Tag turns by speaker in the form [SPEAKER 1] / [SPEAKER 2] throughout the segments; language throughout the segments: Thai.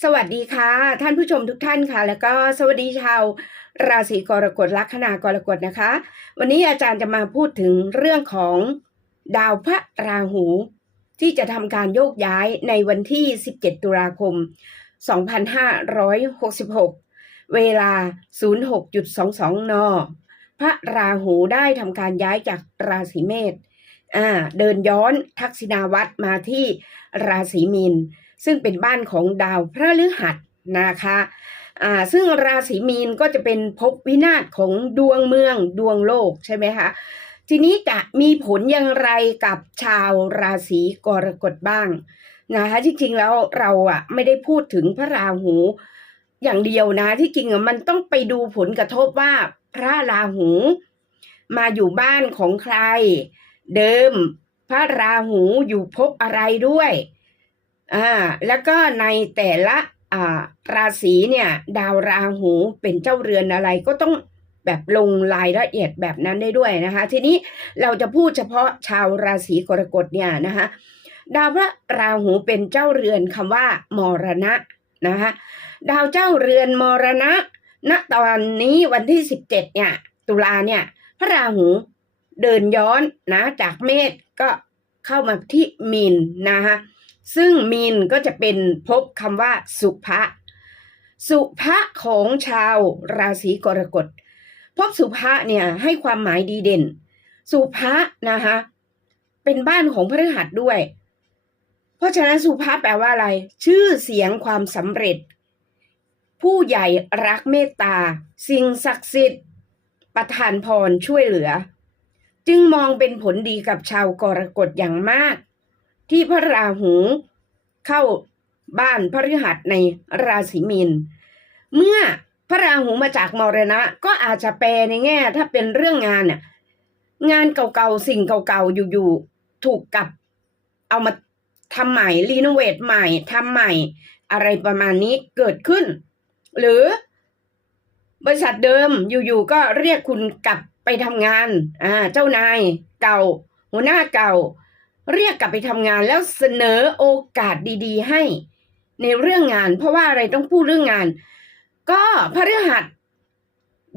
[SPEAKER 1] สวัสดีค่ะ ท่านผู้ชมทุกท่านค่ะ แล้วก็สวัสดีชาวราศีกรกฎลัคนากรกฎนะคะ วันนี้อาจารย์จะมาพูดถึงเรื่องของดาวพระราหู ที่จะทำการโยกย้ายในวันที่ 17 ตุลาคม 2566 เวลา 06.22 น พระราหูได้ทำการย้ายจากราศีเมษอ่าเดินย้อนทักษิณาวัตรมาที่ราศีมีน ซึ่งเป็นบ้านของดาวพระฤหัสนะคะอ่าซึ่งราศีมีนก็จะเป็นภพวินาศของดวงเมืองดวงโลกใช่ไหมคะทีนี้จะมีผลอย่างไรกับชาวราศีกรกฎบ้างนะคะจริงแล้วเราอะไม่ได้พูดถึงพระราหูอย่างเดียวนะที่จริงอะมันต้องไปดูผลกระทบว่าพระราหูมาอยู่บ้านของใคร เดิมพระราหูอยู่ภพอะไรด้วย อ่าแล้วก็ในแต่ละอ่าราศีเนี่ย ดาวราหูเป็นเจ้าเรือนอะไรก็ต้องแบบลงรายละเอียดแบบนั้นได้ด้วยนะคะ ทีนี้เราจะพูดเฉพาะชาวราศีกรกฎเนี่ยนะคะดาวพระราหูเป็นเจ้าเรือนคำว่ามรณะนะคะดาวเจ้าเรือนมรณะ ณตอนนี้วันที่สิบเจ็ดเนี่ย ตุลาเนี่ย พระราหูเดินย้อนนะจากเมษก็เข้ามาที่มีนนะคะ ซึ่งมีนก็จะเป็นพบคำว่าสุภะสุภะของชาวราศีกรกฎพบสุภะเนี่ยให้ความหมายดีเด่น สุภะนะคะเป็นบ้านของพฤหัสด้วย เพราะฉะนั้นสุภะแปลว่าอะไร ชื่อเสียงความสำเร็จ ผู้ใหญ่รักเมตตา สิ่งศักดิ์สิทธิ์ ประทานพรช่วยเหลือ จึงมองเป็นผลดีกับชาวกรกฎอย่างมาก ที่พระราหูเข้าบ้านพฤหัสในราศีมีน เมื่อพระราหูมาจากมรณะ ก็อาจจะแปลในแง่ ถ้าเป็นเรื่องงานน่ะงานเก่าๆสิ่งเก่าๆอยู่ๆถูกกลับเอามาทำใหม่รีโนเวทใหม่ทำใหม่ อะไรประมาณนี้เกิดขึ้น หรือบริษัทเดิมอยู่ๆก็เรียกคุณกลับไปทำงานอ่าเจ้านายเก่า หัวหน้าเก่า เรียกกลับไปทำงานแล้วเสนอโอกาสดีๆ ให้ ในเรื่องงาน เพราะว่าอะไรต้องพูดเรื่องงาน ก็พฤหัส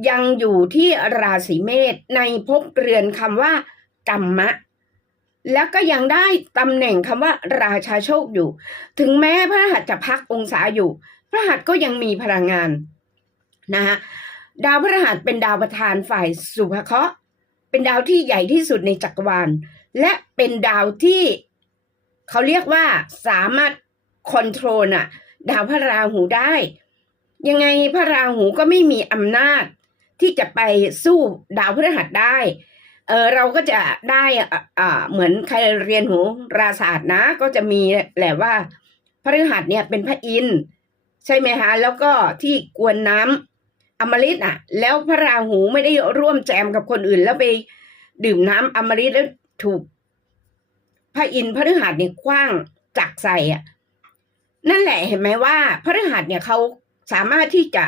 [SPEAKER 1] ยังอยู่ที่ราศีเมษในภพเรือนคำว่ากรรมะ แล้วก็ยังได้ตำแหน่งคำว่า ราชาโชคอยู่ ถึงแม้พระหัสจะพักองศาอยู่ พระหัสก็ยังมีพลังงานนะฮะดาวพระหัสเป็นดาวประธานฝ่ายสุภเคราะห์เป็นดาวที่ใหญ่ที่สุดในจักรวาล และเป็นดาวที่เขาเรียกว่าสามารถคอนโทรลอะดาวพระราหูได้ ยังไงพระราหูก็ไม่มีอำนาจที่จะไปสู้ดาวพฤหัสได้ เออเราก็จะได้อะอ่าเหมือนใครเรียนโหูราศาสตร์นะ ก็จะมีแหละว่าพฤหัสเนี่ยเป็นพระอินทร์ใช่ไหมคะแล้วก็ที่กวนน้ำอมฤตอะ แล้วพระราหูไม่ได้ร่วมแจมกับคนอื่นแล้วไปดื่มน้ำอมฤตแล้ว ถูกพระอินทร์พฤหัสเนี่ยคว้างจักใส่อะ นั่นแหละเห็นไหมว่า พระฤหัสเนี่ยเขาสามารถที่จะ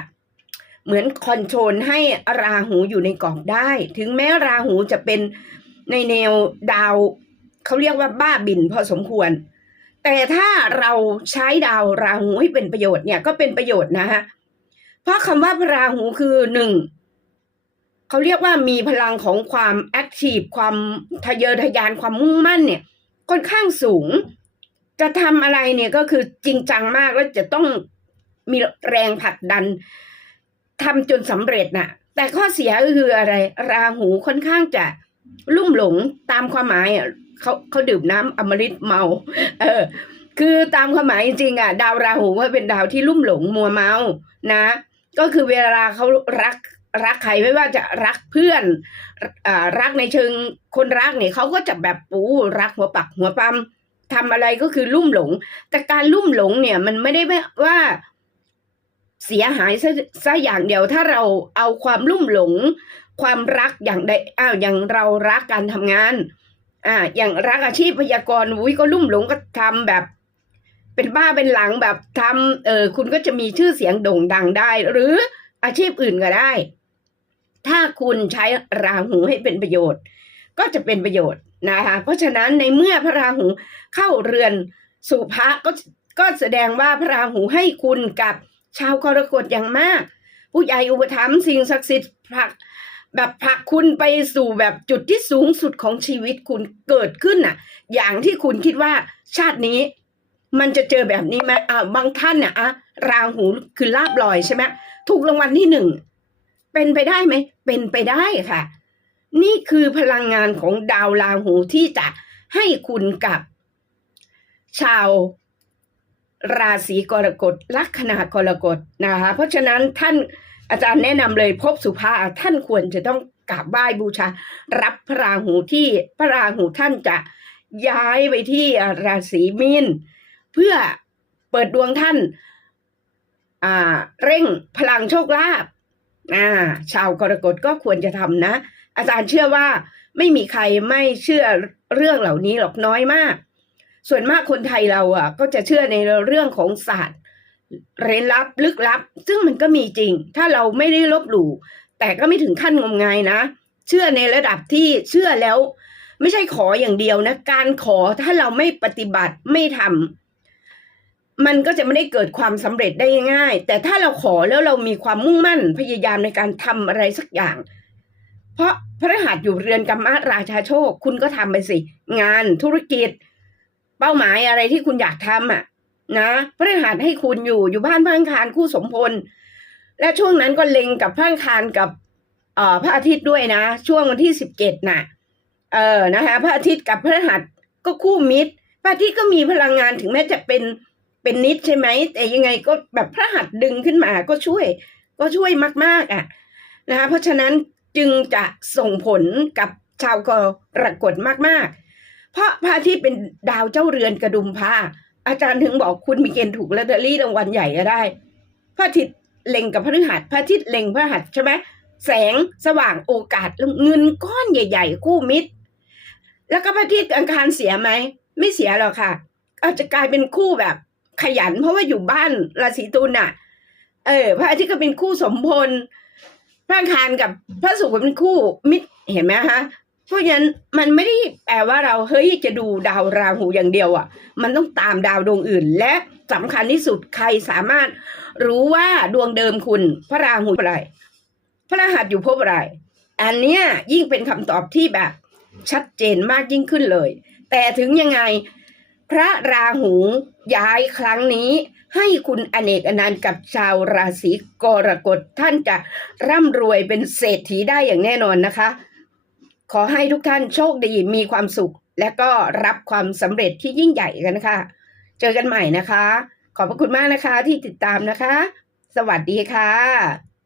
[SPEAKER 1] เหมือนคอนโทรลให้ราหูอยู่ในกรอบได้ ถึงแม้ราหูจะเป็นในแนวดาวเขาเรียกว่าบ้าบินพอสมควร แต่ถ้าเราใช้ดาวราหูให้เป็นประโยชน์เนี่ยก็เป็นประโยชน์นะฮะเพราะคำว่าพระราหูคือหนึ่ง เขาเรียกว่ามีพลังของความแอคทีฟความทะเยอทะยานความมุ่งมั่นเนี่ยค่อนข้างสูง จะทำอะไรเนี่ยก็คือจริงจังมากแล้วจะต้องมีแรงผลักดันทำจนสำเร็จน่ะ แต่ข้อเสียก็คืออะไร ราหูค่อนข้างจะลุ่มหลงตามความหมายอะเขาเขาดื่มน้ำอมฤตเมา เออ คือตามความหมายจริงๆอะ ดาวราหูว่าเป็นดาวที่ลุ่มหลงมัวเมานะ ก็คือเวลาเขารัก รักใครไม่ว่าจะรักเพื่อนอ่ารักในเชิงคนรักเนี่ยเขาก็จะแบบปูรักหัวปักหัวปั๊มทำอะไรก็คือลุ่มหลง แต่การลุ่มหลงเนี่ยมันไม่ได้ว่าเสียหายซะซะอย่างเดียวถ้าเราเอาความลุ่มหลง ความรักอย่างใดอ้าวอย่างเรารักการทำงานอ่าอย่างรักอาชีพพยากรณ์อุ้ยก็ลุ่มหลงก็ทำแบบ เป็นบ้าเป็นหลังแบบทำเออคุณก็จะมีชื่อเสียงโด่งดังได้ หรืออาชีพอื่นก็ได้ ถ้าคุณใช้ราหูให้เป็นประโยชน์ ก็จะเป็นประโยชน์นะคะเพราะฉะนั้นในเมื่อพระราหูเข้าเรือนสุภะก็ก็แสดงว่าพระราหูให้คุณกับชาวกรกฎอย่างมาก ผู้ใหญ่อุปถัมภ์สิ่งศักดิ์สิทธิ์ผลักแบบผลักคุณไปสู่แบบจุดที่สูงสุดของชีวิตคุณเกิดขึ้นน่ะ อย่างที่คุณคิดว่าชาตินี้ มันจะเจอแบบนี้ไหมอ่าบางท่านน่ะอะราหูคือลาบลอยใช่ไหมถูกรางวัลที่หนึ่ง เป็นไปได้ไหม เป็นไปได้ค่ะ นี่คือพลังงานของดาวราหูที่จะให้คุณกับ ชาวราศีกรกฎลัคนากรกฎนะคะ เพราะฉะนั้นท่านอาจารย์แนะนำเลยพบสุภาท่านควรจะต้องกราบไหว้บูชา รับพระราหูที่พระราหูท่านจะย้ายไปที่ราศีมีนเพื่อเปิดดวงท่านเร่งพลังโชคลาภ อ่าชาวกรกฎก็ควรจะทำนะ อาจารย์เชื่อว่าไม่มีใครไม่เชื่อเรื่องเหล่านี้หรอกน้อยมาก ส่วนมากคนไทยเราอะ ก็จะเชื่อในเรื่องของศาสตร์เร้นลับลึกลับ ซึ่งมันก็มีจริง ถ้าเราไม่ได้ลบหลู่แต่ก็ไม่ถึงขั้นงมงายนะ เชื่อในระดับที่เชื่อแล้ว ไม่ใช่ขออย่างเดียวนะ การขอถ้าเราไม่ปฏิบัติไม่ทำ มันก็จะไม่ได้เกิดความสำเร็จได้ง่าย แต่ถ้าเราขอแล้วเรามีความมุ่งมั่นพยายามในการทำอะไรสักอย่าง เพราะพระรหัสอยู่เรือนกรรมราชาโชค คุณก็ทำไปสิ งานธุรกิจ เป้าหมายอะไรที่คุณอยากทำอะ นะพระรหัสให้คุณอยู่อยู่บ้านพระอังคารคู่สมพล และช่วงนั้นก็เล็งกับพระอังคารกับเอ่อพระอาทิตย์ด้วยนะ ช่วงวันที่สิบเจ็ดน่ะ เออนะคะ พระอาทิตย์กับพระรหัสก็คู่มิตรพระอาทิตย์ก็มีพลังงานถึงแม้จะเป็น เป็นนิดใช่ไหมแต่ยังไงก็แบบพระหัสดึงขึ้นมาก็ช่วย ก็ช่วยมาก ๆ อะนะคะเพราะฉะนั้นจึงจะส่งผลกับชาวกรกฎมาก ๆ เพราะพระอาทิตย์เป็นดาวเจ้าเรือนกระดุมผ้า อาจารย์ถึงบอกคุณมีเกณฑ์ถูกลอตเตอรี่รางวัลใหญ่ก็ได้ พระอาทิตย์เล็งกับพฤหัสพระอาทิตย์เล็งพระหัสใช่ไหมแสงสว่างโอกาสเงินก้อนใหญ่ๆคู่มิตร แล้วก็พระอาทิตย์อังคารเสียไหม ไม่เสียหรอกค่ะ อาจจะกลายเป็นคู่แบบ ขยัน เพราะว่าอยู่บ้านราศีตุลน่ะ เออ พระอาทิตย์ก็เป็นคู่สมพลพระอังคารกับพระศุกร์เป็นคู่มิตรเห็นไหมคะเพราะฉะนั้นมันไม่ได้แปลว่าเราเฮ้ยจะดูดาวราหูอย่างเดียวอะ มันต้องตามดาวดวงอื่น และสำคัญที่สุดใครสามารถรู้ว่าดวงเดิมคุณพระราหูอะไร พระรหัสอยู่ภพอะไร อันเนี้ยยิ่งเป็นคำตอบที่แบบ ชัดเจนมากยิ่งขึ้นเลย แต่ถึงยังไง พระราหู ย้ายครั้งนี้ ให้คุณอเนกอนันต์กับชาวราศีกรกฎท่านจะร่ำรวยเป็นเศรษฐีได้อย่างแน่นอนนะคะ ขอให้ทุกท่านโชคดีมีความสุข และก็รับความสำเร็จที่ยิ่งใหญ่กันนะคะ เจอกันใหม่นะคะ ขอบพระคุณมากนะคะที่ติดตามนะคะ สวัสดีค่ะ